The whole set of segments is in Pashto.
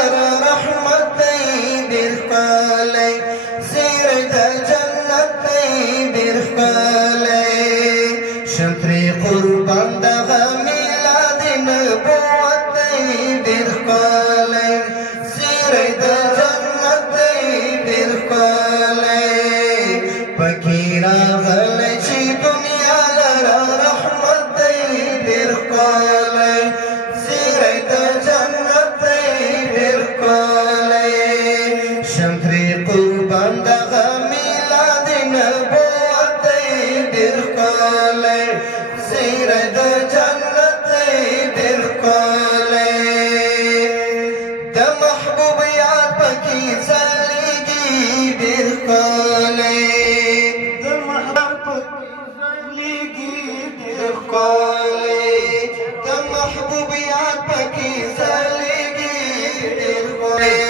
لرا رحمت دی ډېر ښکلی زیری د جنت دی ډېر ښکلی شم ترې قربان دغه میلاد نبوت دی ډېر ښکلی زیری د جنت دی ډېر ښکلی پکې راغلی چې دنیا لرا رحمت دی ډېر ښکلی زیری د جنت دی ډېر ښکلی شم ترې قربان دغه میلاد نبوت دی ډېر ښکلی زیری د جنت دی ډېر ښکلی د محبوب یاد پکې ځلېږي ډېر ښکلی د محبوب ځلېږي ډېر ښکلی د محبوب یاد پکې ځلېږي ډېر ښکلی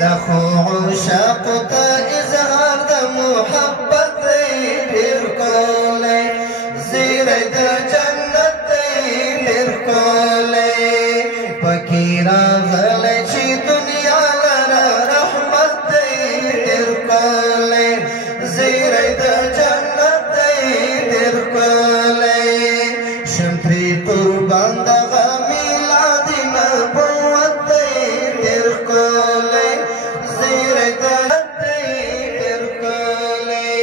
د خو عشاقو ته اظهار د محبت دی ډېر ښکلی زیری د جنت دی ډېر ښکلی پکې راغلی چې دنیا لرا رحمت دی ډېر ښکلی زیری د جنت دی ډېر ښکلی شم ترې قربان دغه میلاد نبوت دی ډېر ښکلی زیری د جنت دی ډېر ښکلی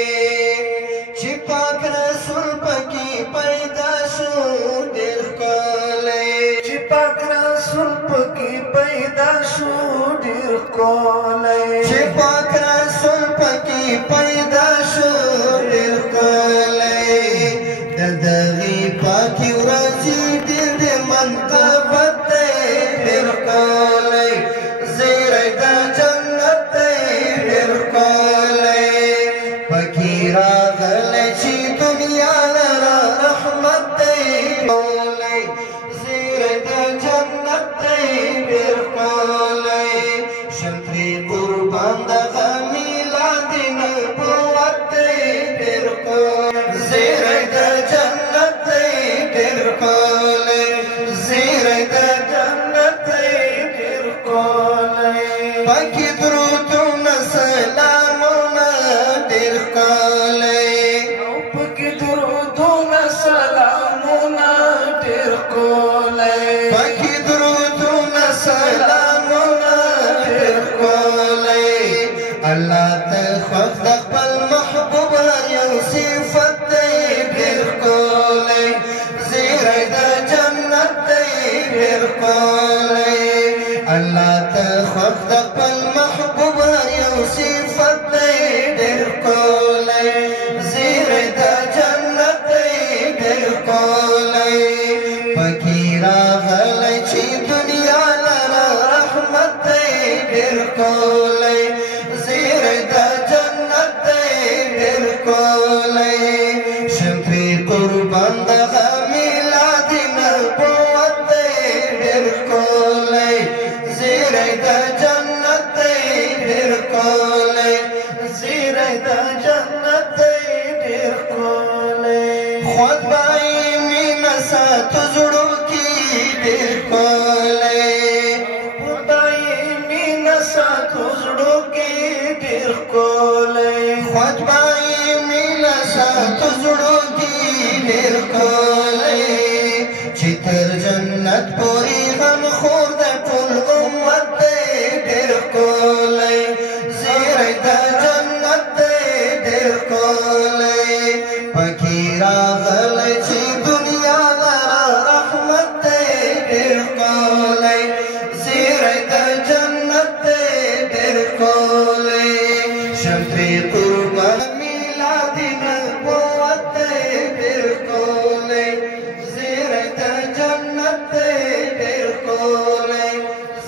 چې پاک رسول پکې پیدا شو ډېر ښکلی چې پاک رسول پکې پیدا شو ډېر ښکلی چې پاک رسول پکې پیدا شو ډېر ښکلی د دغې پاکې ورځې ډېر منقبت دی ډېر ښکلی زیری د جنت دی ډېر ښکلی پکې راغلی چې دنیا لرا رحمت دی ښکلی زیری د جنت دی ډېر ښکلی شم ترې قربان دغه میلاد نبوت دی ډېر ښکلی زیری د جنت دی ډېر ښکلی زیری د جنت دی ډېر ښکلی پکې درودونه سلامونه ډېر ښکلی پکې درودونه سلامونه ډېر ښکلی پکې درودونه سلامونه ډېر ښکلی الله ته خوښ د خپل محبوب هر یو صفت دی ډېر ښکلی زیری د جنت دی ډېر ښکلی الله ته خوښ د خپل محبوب هر یو صفت دی ډېر ښکلی زیری د جنت دی ډېر ښکلی پکې راغلی چې دنیا لرا رحمت دی ډېر ښکلی زیری د جنت دی ډېر ښکلی شم ترې قربان دغه میلاد نبوت دی ډېر ښکلی زیری د جنت دی ډېر ښکلی زیری د جنت دی ډېر ښکلی خدای مینه ساتو زړو کې ډېر ښکلی خدای مینه ساتو زړو کې ډېر ښکلی خدای مینه ساتو زړو کې ډېر ښکلی چې تر جنت پورې غمخور د ټول امت دی ډېر ښکلی زیری د جنت دی ډېر ښکلی پکې راغلی چې دنیا لرا رحمت دی ډېر ښکلی زیری د جنت دی ډېر ښکلی شم ترې قربان میلاد نبوت دی ډېر ښکلی زیری د جنت دی ډېر ښکلی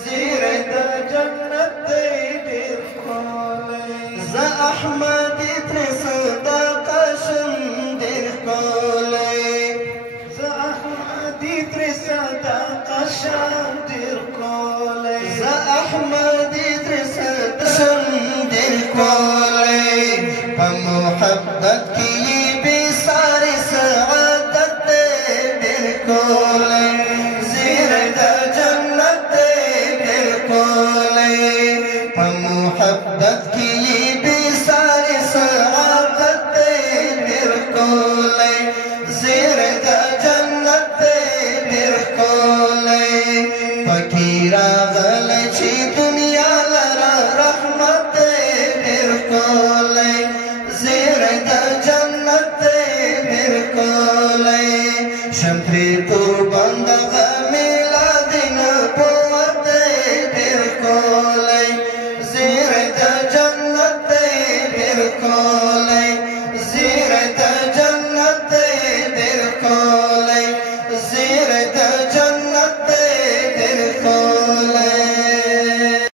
زیری د جنت دی ډېر ښکلی زه احمد ترې صدقه شم ډېر ښکلی زه احمد ترې صدقه شم ډېر ښکلی زه احمد ترې صدقه شم ډېر ښکلی په محبت کې بې ساري سعادت دی ډېر ښکلی زیری د جنت دی ډېر ښکلی محبت کی بیسار سعادت پھر کولے زیر دا جنت پھر کولے فقیرا غلچی دنیا لرا رحمت پھر کولے زیر دا جنت پھر کولے شمپری قربان دا میلاد نبوت پھر کولے زیر دا جنت پھر کولے